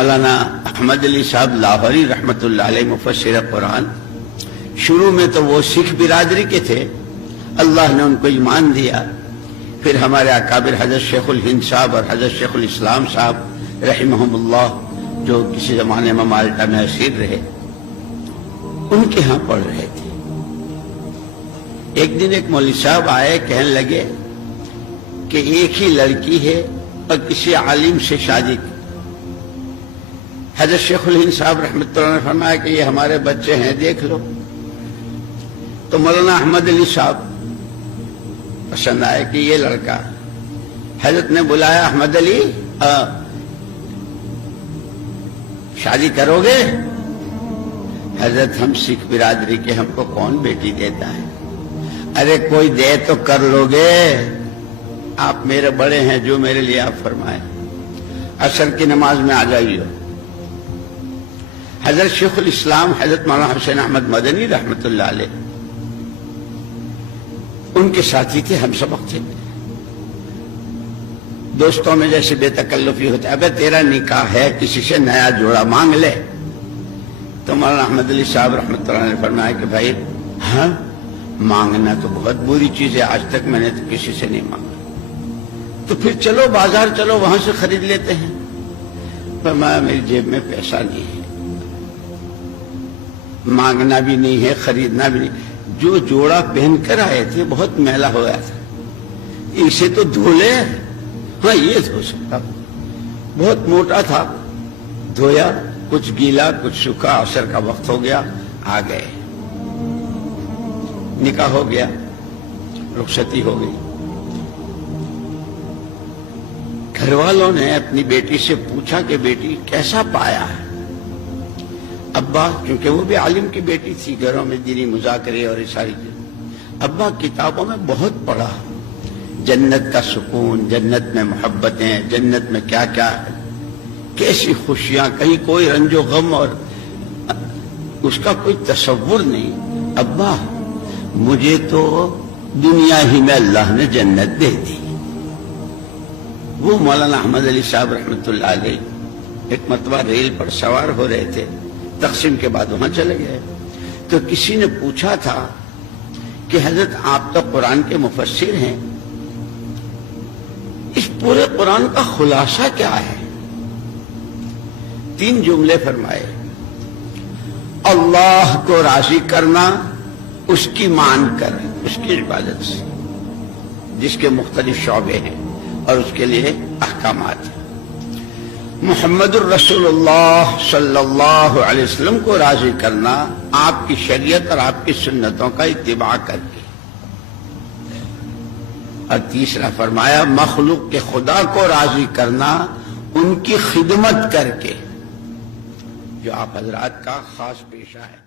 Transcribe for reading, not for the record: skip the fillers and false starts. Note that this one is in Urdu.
مولانا احمد علی صاحب لاہوری رحمۃ اللہ علیہ مفسر قرآن، شروع میں تو وہ سکھ برادری کے تھے، اللہ نے ان کو ایمان دیا، پھر ہمارے اکابر حضرت شیخ الہند صاحب اور حضرت شیخ الاسلام صاحب رحمہم اللہ جو کسی زمانے میں مالٹا میں اسیر رہے، ان کے ہاں پڑھ رہے تھے۔ ایک دن ایک مولوی صاحب آئے، کہنے لگے کہ ایک ہی لڑکی ہے اور کسی عالم سے شادی کی۔ حضرت شیخ الہند صاحب رحمۃ اللہ نے فرمایا کہ یہ ہمارے بچے ہیں، دیکھ لو۔ تو مولانا احمد علی صاحب پسند آئے کہ یہ لڑکا، حضرت نے بلایا، احمد علی شادی کرو گے؟ حضرت ہم سکھ برادری کے، ہم کو کون بیٹی دیتا ہے؟ ارے کوئی دے تو کر لو گے، آپ میرے بڑے ہیں، جو میرے لیے آپ فرمائیں، عصر کی نماز میں آ جائیے۔ حضرت شیخ الاسلام حضرت مولانا حسین احمد مدنی رحمۃ اللہ علیہ ان کے ساتھی تھے، ہم سبق تھے۔ دوستوں میں جیسے بے تکلفی ہوتا ہے، ابے تیرا نکاح ہے، کسی سے نیا جوڑا مانگ لے۔ تو مولانا احمد علی صاحب رحمۃ اللہ نے فرمایا کہ بھائی ہاں، مانگنا تو بہت بری چیز ہے، آج تک میں نے تو کسی سے نہیں مانگا، تو پھر چلو بازار چلو، وہاں سے خرید لیتے ہیں۔ فرمایا میری جیب میں پیسہ نہیں ہے، مانگنا بھی نہیں ہے، خریدنا بھی نہیں۔ جو جوڑا پہن کر آئے تھے بہت میلا ہو گیا تھا، اسے تو دھو لے۔ ہاں یہ دھو سکتا، بہت موٹا تھا، دھویا، کچھ گیلا کچھ سوکھا، عصر کا وقت ہو گیا، آ گئے، نکاح ہو گیا، رخصتی ہو گئی۔ گھر والوں نے اپنی بیٹی سے پوچھا کہ بیٹی کیسا پایا ہے؟ ابا، کیونکہ وہ بھی عالم کی بیٹی تھی، گھروں میں دینی مذاکرے اور یہ ساری چیزیں، ابا کتابوں میں بہت پڑھا، جنت کا سکون، جنت میں محبتیں، جنت میں کیا کیا ہے، کیسی خوشیاں، کہیں کوئی رنج و غم اور اس کا کوئی تصور نہیں۔ ابا مجھے تو دنیا ہی میں اللہ نے جنت دے دی۔ وہ مولانا احمد علی صاحب رحمۃ اللہ علیہ ایک مرتبہ ریل پر سوار ہو رہے تھے، تقسیم کے بعد وہاں چلے گئے، تو کسی نے پوچھا تھا کہ حضرت آپ تو قرآن کے مفسر ہیں، اس پورے قرآن کا خلاصہ کیا ہے؟ 3 جملے فرمائے، اللہ کو راضی کرنا، اس کی مان کر، اس کی عبادت سے، جس کے مختلف شعبے ہیں اور اس کے لیے احکامات ہیں۔ محمد الرسول اللہ صلی اللہ علیہ وسلم کو راضی کرنا، آپ کی شریعت اور آپ کی سنتوں کا اتباع کر کے۔ اور تیسرا فرمایا مخلوق کے خدا کو راضی کرنا، ان کی خدمت کر کے، جو آپ حضرات کا خاص پیشہ ہے۔